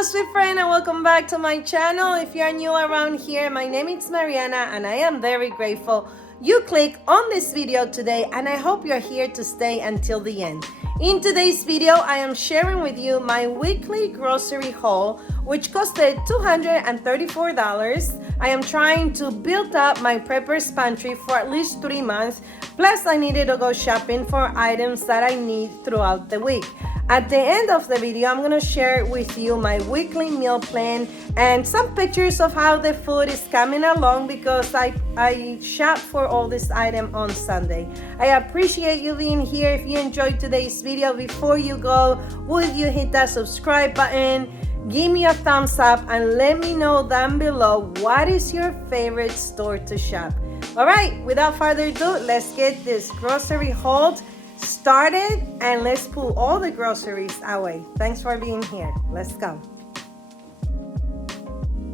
Hello sweet friend and welcome back to my channel. If you are new around here, my name is Mariana and I am very grateful you click on this video today, and I hope you're here to stay until the end. In today's video, I am sharing with you my weekly grocery haul, which costed $234. I am trying to build up my prepper's pantry for at least 3 months, plus I needed to go shopping for items that I need throughout the week. At the end of the video, I'm going to share with you my weekly meal plan and some pictures of how the food is coming along, because I shop for all this item on Sunday. I appreciate you being here. If you enjoyed today's video, before you go, would you hit that subscribe button, give me a thumbs up, and let me know down below what is your favorite store to shop. All right, without further ado, let's get this grocery haul started and let's pull all the groceries away. Thanks for being here. Let's go.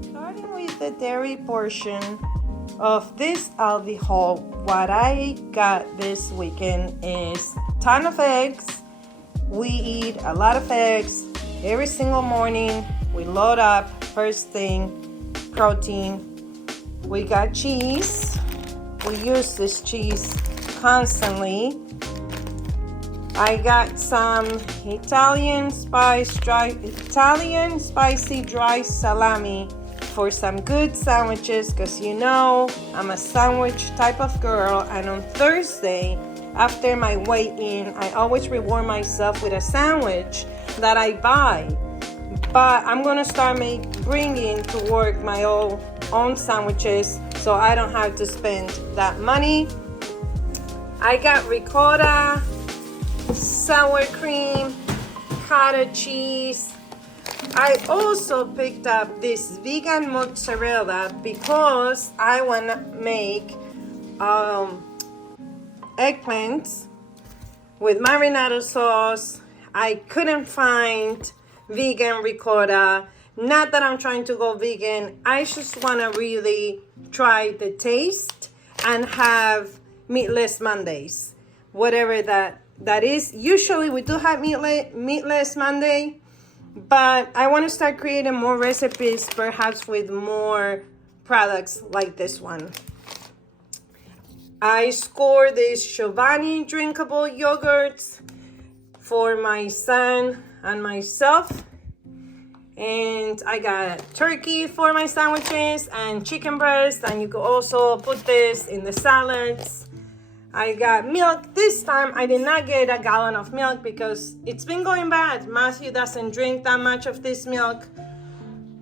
Starting with the dairy portion of this Aldi haul, what I got this weekend is a ton of eggs. We eat a lot of eggs every single morning. We load up first thing, protein. We got cheese. We use this cheese constantly. I got some Italian spicy dry salami for some good sandwiches, because you know I'm a sandwich type of girl, and on Thursday after my weigh-in I always reward myself with a sandwich that I buy. But I'm gonna start bringing to work my own sandwiches so I don't have to spend that money. I got ricotta, sour cream, cottage cheese. I also picked up this vegan mozzarella because I want to make eggplants with marinara sauce. I couldn't find vegan ricotta. Not that I'm trying to go vegan, I just want to really try the taste and have meatless Mondays, whatever that is. Usually we do have meatless Monday, but I want to start creating more recipes, perhaps with more products like this one. I scored these Giovanni drinkable yogurts for my son and myself, and I got turkey for my sandwiches and chicken breast, and you could also put this in the salads. I got milk. This time I did not get a gallon of milk because it's been going bad. Matthew doesn't drink that much of this milk.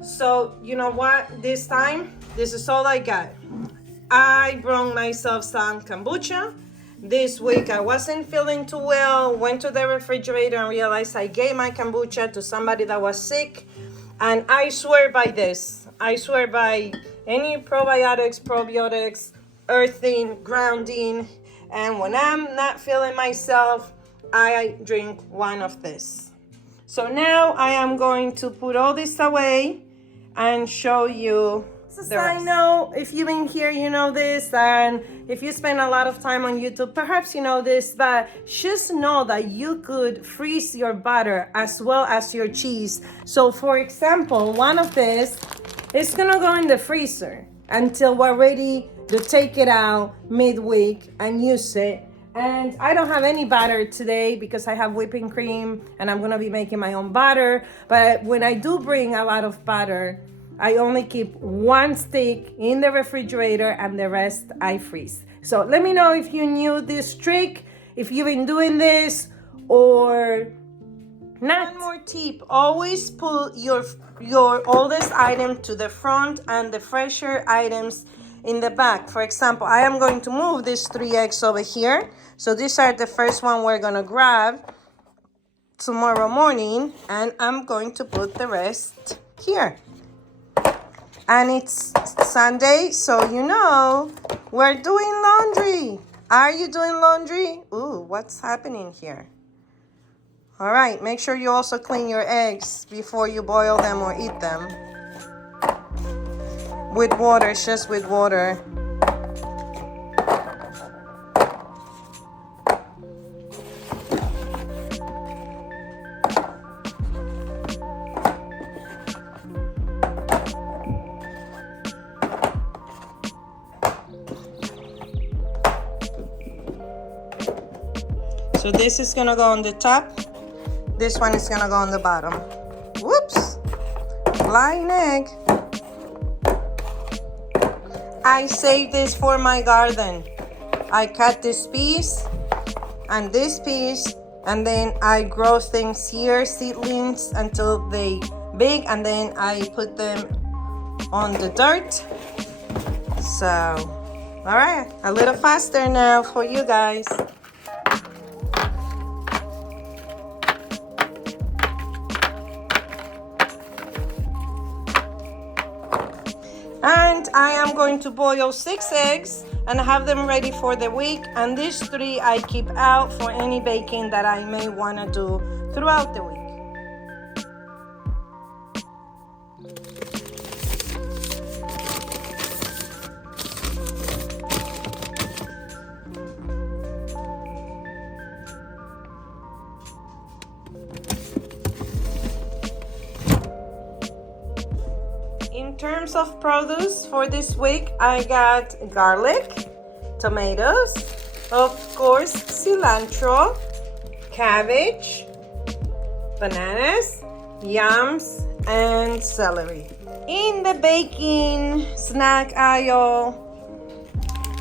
So you know what? This time, this is all I got. I brought myself some kombucha. This week I wasn't feeling too well. Went to the refrigerator and realized I gave my kombucha to somebody that was sick. And I swear by this. I swear by any probiotics, probiotics, earthing, grounding. And when I'm not feeling myself, I drink one of this. So now I am going to put all this away and show you the rest. I know if you've been here, you know this, and if you spend a lot of time on YouTube, perhaps you know this, but just know that you could freeze your butter as well as your cheese. So for example, one of this is gonna go in the freezer until we're ready to take it out midweek and use it. And I don't have any butter today because I have whipping cream and I'm gonna be making my own butter. But when I do bring a lot of butter, I only keep one stick in the refrigerator and the rest I freeze. So let me know if you knew this trick, if you've been doing this or not. One more tip, always put your oldest item to the front and the fresher items in the back. For example, I am going to move these 3 eggs over here. So these are the first one we're gonna grab tomorrow morning, and I'm going to put the rest here. And it's Sunday, so you know we're doing laundry. Are you doing laundry? Ooh, what's happening here? All right, make sure you also clean your eggs before you boil them or eat them. With water, just with water. So this is gonna go on the top. This one is gonna go on the bottom. Whoops, lying egg. I saved this for my garden. I cut this piece and this piece, and then I grow things here, seedlings, until they big, and then I put them on the dirt. So, all right, a little faster now for you guys. And I am going to boil 6 eggs and have them ready for the week. And these 3 I keep out for any baking that I may want to do throughout the week. In terms of produce for this week, I got garlic, tomatoes, of course, cilantro, cabbage, bananas, yams, and celery. In the baking snack aisle,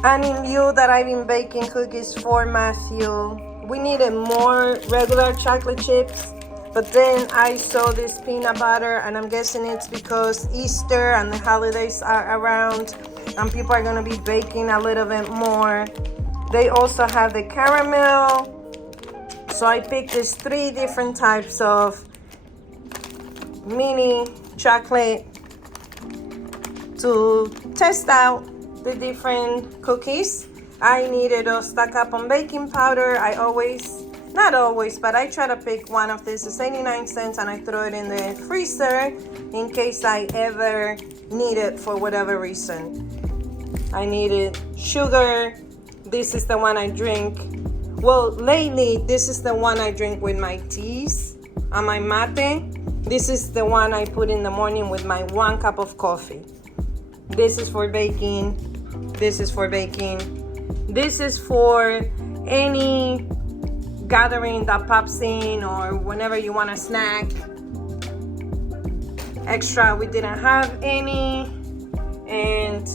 I knew that I've been baking cookies for Matthew. We needed more regular chocolate chips. But then I saw this peanut butter, and I'm guessing it's because Easter and the holidays are around and people are going to be baking a little bit more. They also have the caramel. So I picked these 3 different types of mini chocolate to test out the different cookies. I needed to stock up on baking powder. Not always, but I try to pick one of these. It's 89 cents, and I throw it in the freezer in case I ever need it for whatever reason. I needed sugar. This is the one I drink. Well, lately, this is the one I drink with my teas and my mate. This is the one I put in the morning with my 1 cup of coffee. This is for baking. This is for baking. This is for any gathering that pops in, or whenever you want a snack extra. We didn't have any, and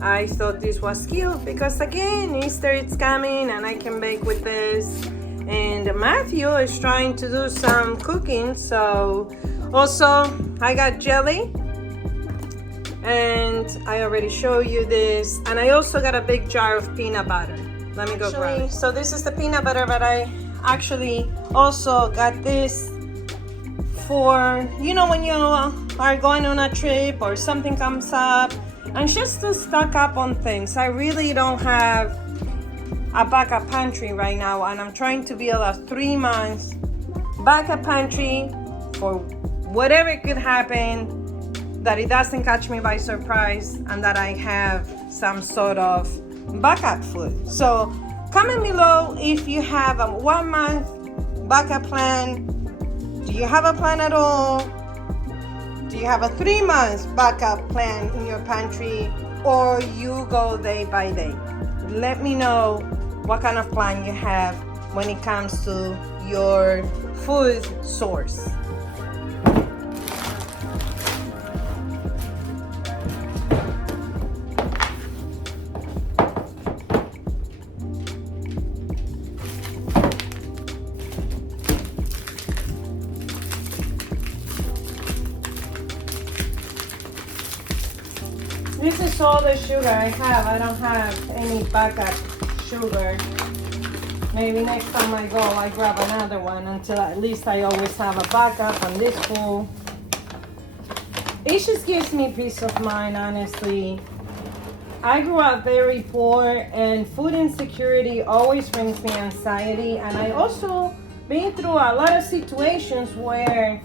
I thought this was cute because, again, Easter is coming and I can bake with this. And Matthew is trying to do some cooking, so also I got jelly, and I already showed you this. And I also got a big jar of peanut butter. Let me go grab it. So this is the peanut butter, but I actually also got this for, when you are going on a trip or something comes up, and just to stock up on things. I really don't have a backup pantry right now, and I'm trying to build a 3-month backup pantry for whatever could happen, that it doesn't catch me by surprise, and that I have some sort of backup food. So comment below if you have a 1-month backup plan. Do you have a plan at all? Do you have a 3-month backup plan in your pantry, or you go day by day? Let me know what kind of plan you have when it comes to your food source. This is all the sugar I have. I don't have any backup sugar. Maybe next time I go, I grab another one, until at least I always have a backup on this full. It just gives me peace of mind, honestly. I grew up very poor, and food insecurity always brings me anxiety. And I also been through a lot of situations where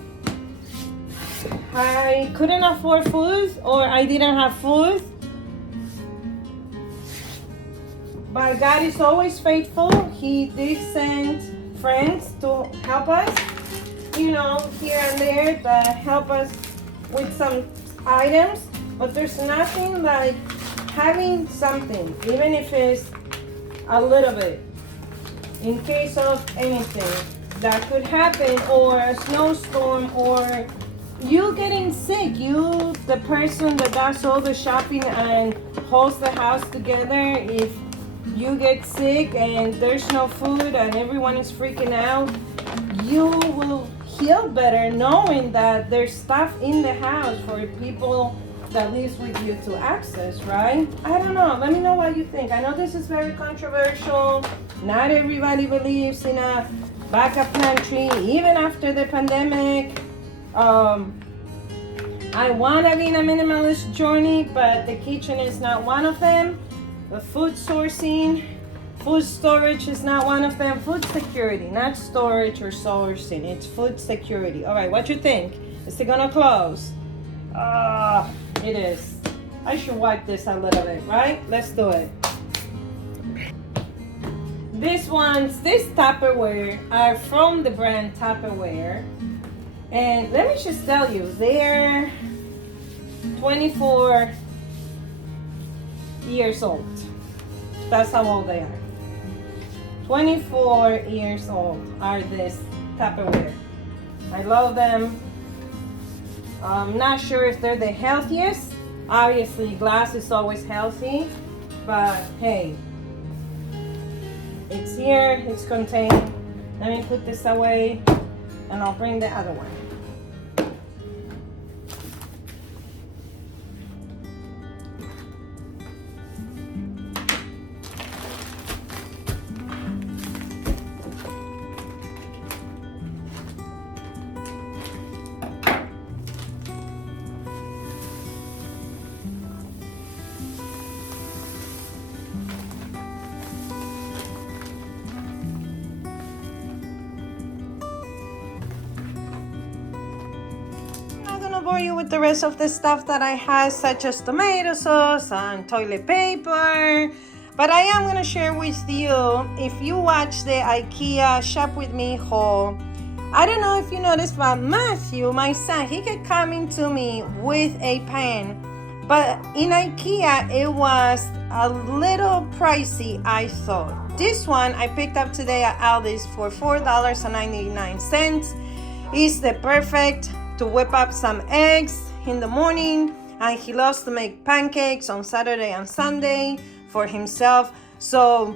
I couldn't afford food, or I didn't have food. But God is always faithful. He did send friends to help us, here and there, that help us with some items. But there's nothing like having something, even if it's a little bit. in case of anything that could happen, or a snowstorm, or you getting sick. You, the person that does all the shopping and holds the house together, if you get sick and there's no food and everyone is freaking out, you will heal better knowing that there's stuff in the house for people that lives with you to access, right? I don't know. Let me know what you think. I know this is very controversial. Not everybody believes in a backup pantry, even after the pandemic. I want to be in a minimalist journey, but the kitchen is not one of them. The food sourcing, food storage is not one of them. Food security, not storage or sourcing. It's food security. All right, what you think? Is it gonna close? It is. I should wipe this a little bit, right? Let's do it. These Tupperware are from the brand Tupperware. And let me just tell you, they're 24 years old. That's how old they are. 24 years old are this Tupperware. I love them. I'm not sure if they're the healthiest. Obviously, glass is always healthy, but hey, it's here, it's contained. Let me put this away and I'll bring the other one. Bore you with the rest of the stuff that I have, such as tomato sauce and toilet paper, but I am going to share with you, if you watch the IKEA Shop With Me haul, I don't know if you noticed, but Matthew, my son, he kept coming to me with a pan, but in IKEA it was a little pricey, I thought. This one I picked up today at Aldi's for $4.99. It's the perfect to whip up some eggs in the morning, and he loves to make pancakes on Saturday and Sunday for himself, so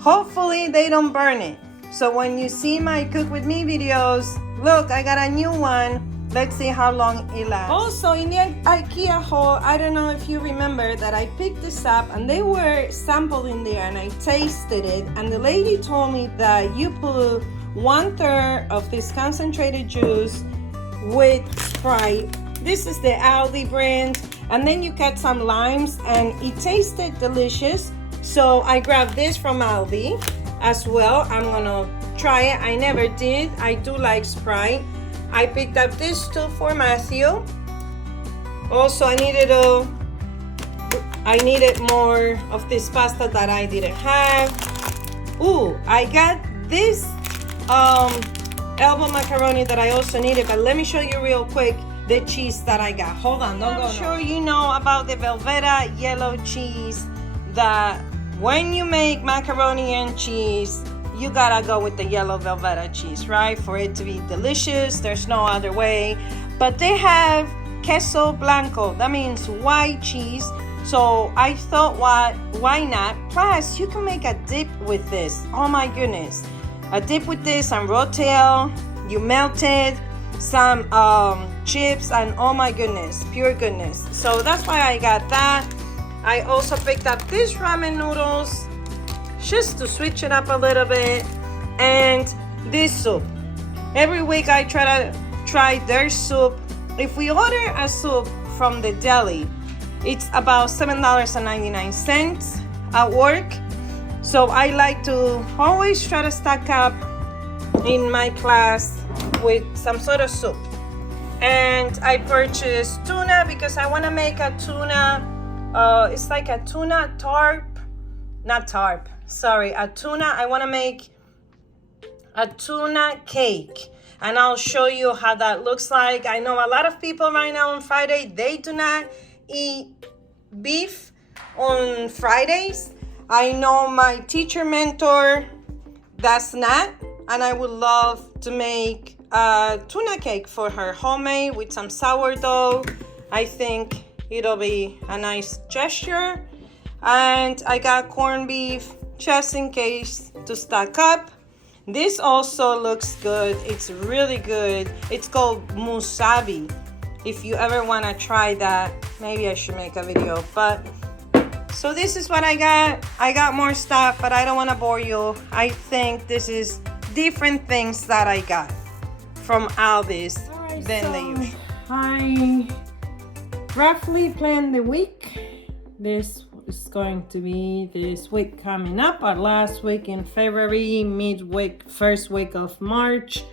hopefully they don't burn it. So when you see my cook with me videos, look, I got a new one. Let's see how long it lasts. Also in the IKEA haul, I don't know if you remember that I picked this up and they were sampled in there and I tasted it, and the lady told me that you put 1/3 of this concentrated juice with Sprite. This is the Aldi brand, and then you cut some limes and it tasted delicious, so I grabbed this from Aldi as well. I'm gonna try it. I never did. I do like Sprite. I picked up this too for Matthew. Also, I needed more of this pasta that I didn't have. Ooh, I got this elbow macaroni that I also needed, but let me show you real quick the cheese that I got. Hold on, don't go. I'm sure you know about the Velveeta yellow cheese, that when you make macaroni and cheese, you gotta go with the yellow Velveeta cheese, right? For it to be delicious, there's no other way. But they have queso blanco, that means white cheese. So I thought, why not? Plus, you can make a dip with this. Oh my goodness. A dip with this and rotel, you melted some chips, and oh my goodness, pure goodness. So that's why I got that. I also picked up these ramen noodles just to switch it up a little bit, and this soup. Every week I try their soup. If we order a soup from the deli, it's about $7.99 at work. So I like to always try to stock up in my class with some sort of soup. And I purchased tuna because I want to make a tuna, it's like a tuna a tuna, I want to make a tuna cake. And I'll show you how that looks like. I know a lot of people right now on Friday, they do not eat beef on Fridays. I know my teacher mentor that snack, and I would love to make a tuna cake for her, homemade with some sourdough. I think it'll be a nice gesture. And I got corned beef just in case to stock up. This also looks good. It's really good. It's called musabi. If you ever want to try that, maybe I should make a video. But so this is what I got. I got more stuff, but I don't want to bore you. I think this is different things that I got from Aldi's than the usual. I roughly planned the week. This is going to be this week coming up, our last week in February, midweek, first week of March.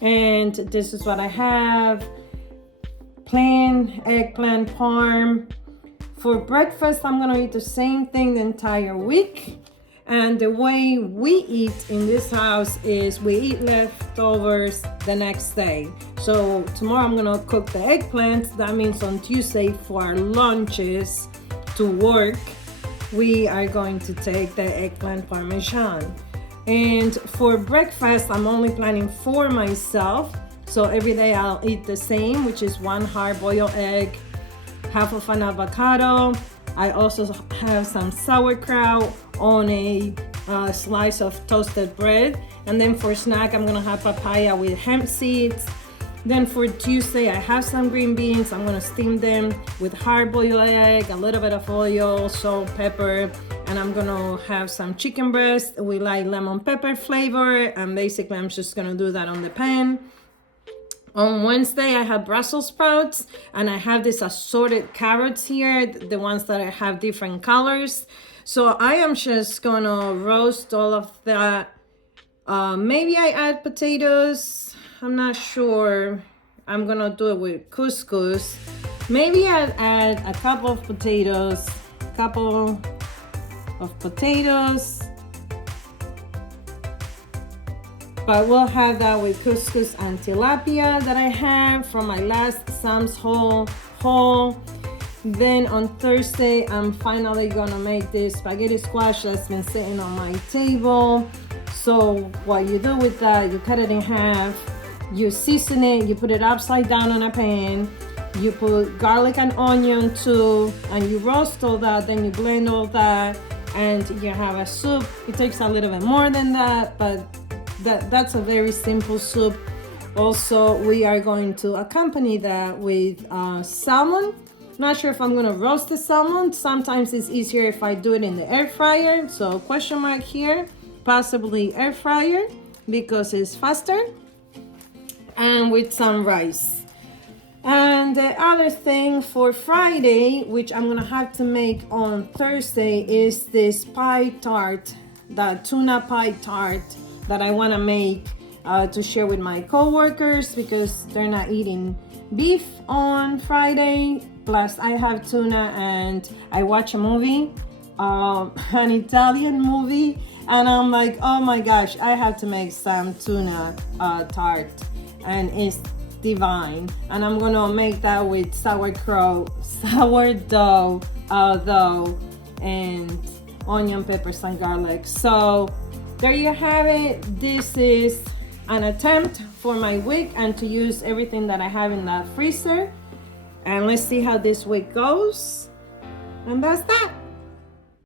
And this is what I have. Plain eggplant parm. For breakfast, I'm gonna eat the same thing the entire week. And the way we eat in this house is we eat leftovers the next day. So tomorrow I'm gonna cook the eggplant. That means on Tuesday for our lunches to work, we are going to take the eggplant parmesan. And for breakfast, I'm only planning for myself. So every day I'll eat the same, which is 1 hard-boiled egg, half of an avocado. I also have some sauerkraut on a slice of toasted bread. And then for snack, I'm gonna have papaya with hemp seeds. Then for Tuesday, I have some green beans. I'm gonna steam them with hard-boiled egg, a little bit of oil, salt, pepper, and I'm gonna have some chicken breast with like lemon pepper flavor. And basically, I'm just gonna do that on the pan. On Wednesday, I have Brussels sprouts, and I have these assorted carrots here, the ones that have different colors. So I am just gonna roast all of that. Maybe I add potatoes. I'm not sure. I'm gonna do it with couscous. Maybe I'll add a couple of potatoes. But we'll have that with couscous and tilapia that I have from my last Sam's haul. Then on Thursday, I'm finally gonna make this spaghetti squash that's been sitting on my table. So what you do with that, you cut it in half, you season it, you put it upside down on a pan, you put garlic and onion too, and you roast all that, then you blend all that, and you have a soup. It takes a little bit more than that, but that's a very simple soup. Also, we are going to accompany that with salmon. Not sure if I'm gonna roast the salmon. Sometimes it's easier if I do it in the air fryer. So question mark here, possibly air fryer because it's faster. And with some rice. And the other thing for Friday, which I'm gonna have to make on Thursday, is this pie tart, the tuna pie tart that I want to make to share with my co-workers because they're not eating beef on Friday. Plus I have tuna and I watch a movie, an Italian movie, and I'm like, oh my gosh, I have to make some tuna tart, and it's divine. And I'm gonna make that with sourdough and onion, peppers, and garlic. So there you have it. This is an attempt for my week and to use everything that I have in the freezer. And let's see how this week goes. And that's that.